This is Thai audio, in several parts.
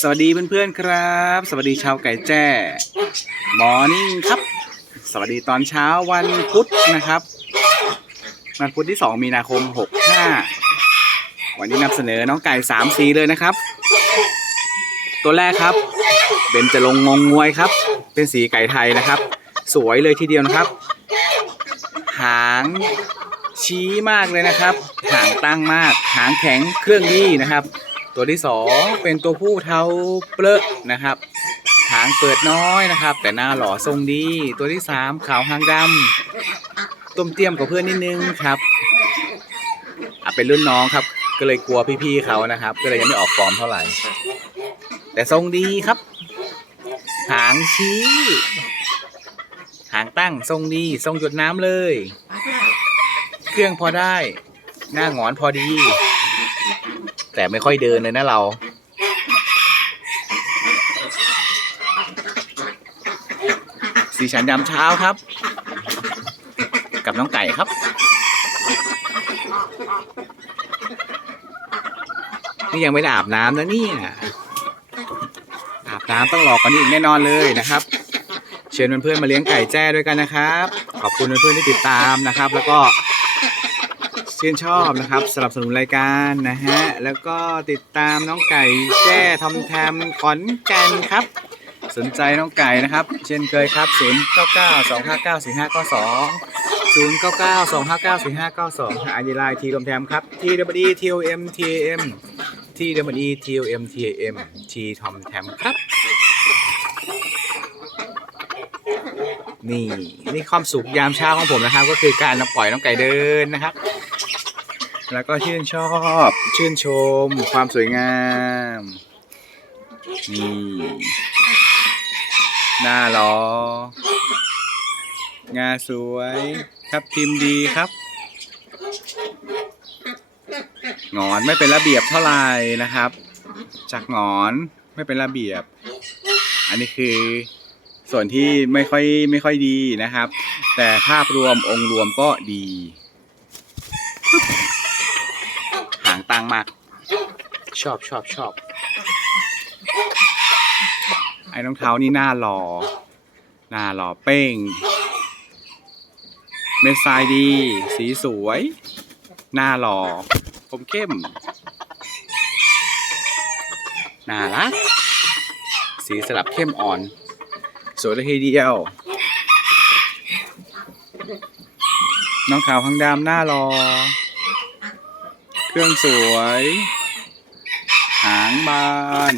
สวัสดีเพื่อนๆครับ สวัสดีชาวไก่แจ้มอร์นิ่งครับ สวัสดีตอนเช้าวันพุธนะครับ วันพุธที่ 2 มีนาคม 65 วันนี้นำเสนอน้องไก่3สีเลยนะครับ ตัวแรกครับเบนจะลงงงงวยครับ เป็นสีไก่ไทยนะครับ สวยเลยทีเดียวนะครับ หางชี้มากเลยนะครับ หางตั้งมาก หางแข็งเครื่องดีนะครับ ตัวที่สองเป็นตัวผู้เทาเปลือะนะครับหางเปิดน้อยนะครับ แต่หน้าหล่อทรงดี ตัวที่สามขาวหางดำต้มเตี้ยมกว่าเพื่อนนิดนึงครับอะเป็นรุ่นน้องครับ ก็เลยกลัวพี่ๆเขานะครับ ก็เลยยังไม่ออกฟอร์มเท่าไหร่ แต่ทรงดีครับ หางชี้หางตั้งทรงดีทรงหยดน้ำเลย เครื่องพอได้ หน้าหงอนพอดี แต่ไม่ค่อยเดินเลยนะเรา สีฉันยามเช้าครับ กับน้องไก่ครับ นี่ยังไม่ได้อาบน้ำนะเนี่ยอาบน้ำต้องรอกันอีกแน่นอนเลยนะครับ เชิญเพื่อนๆมาเลี้ยงไก่แจ้ด้วยกันนะครับ ขอบคุณเพื่อนๆที่ติดตามนะครับ แล้วก็ ชื่นชอบนะครับสนับสนุนรายการนะฮะแล้วก็ติดตามน้องไก่แจ้ทอมแทมขอนแก่นครับ สนใจน้องไก่นะครับ เช่นเคยครับ 0 9 9 2 5 9 4 5 9 2 0 9 9 2 5 9 4 5 9 2อายีไลน์ทีลมแทมครับ T W E T O M T A M T W E T O M T A M T ทอมแทมครับ นี่นี่ความสุขยามเช้าของผมนะครับ ก็คือการปล่อยน้องไก่เดินนะครับ แล้วก็ชื่นชอบชื่นชม ความสวยงามนี่หน้ารองาสวยครับทีมดีครับงอนไม่เป็นระเบียบเท่าไหร่นะครับ จากงอนไม่เป็นระเบียบ อันนี้คือ ส่วนที่ไม่ค่อยไม่ค่อยดีนะครับ แต่ภาพรวมองค์รวมก็ดีหางตั้งมาก ชอบชอบชอบไอ้รองเท้านี่หน้าหล่อหน้าหล่อเป้ง เม็ดทรายดี สีสวย หน้าหล่อผมเข้มน่ารักสีสลับเข้มอ่อน สวยเลยทีเดียว น้องขาวหางดำหน้ารอ เครื่องสวย หางบาน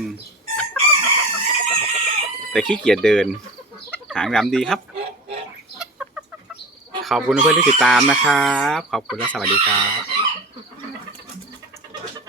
แต่ขี้เกียจเดิน หางดำดีครับ ขอบคุณเพื่อนที่ติดตามนะครับ ขอบคุณและสวัสดีครับ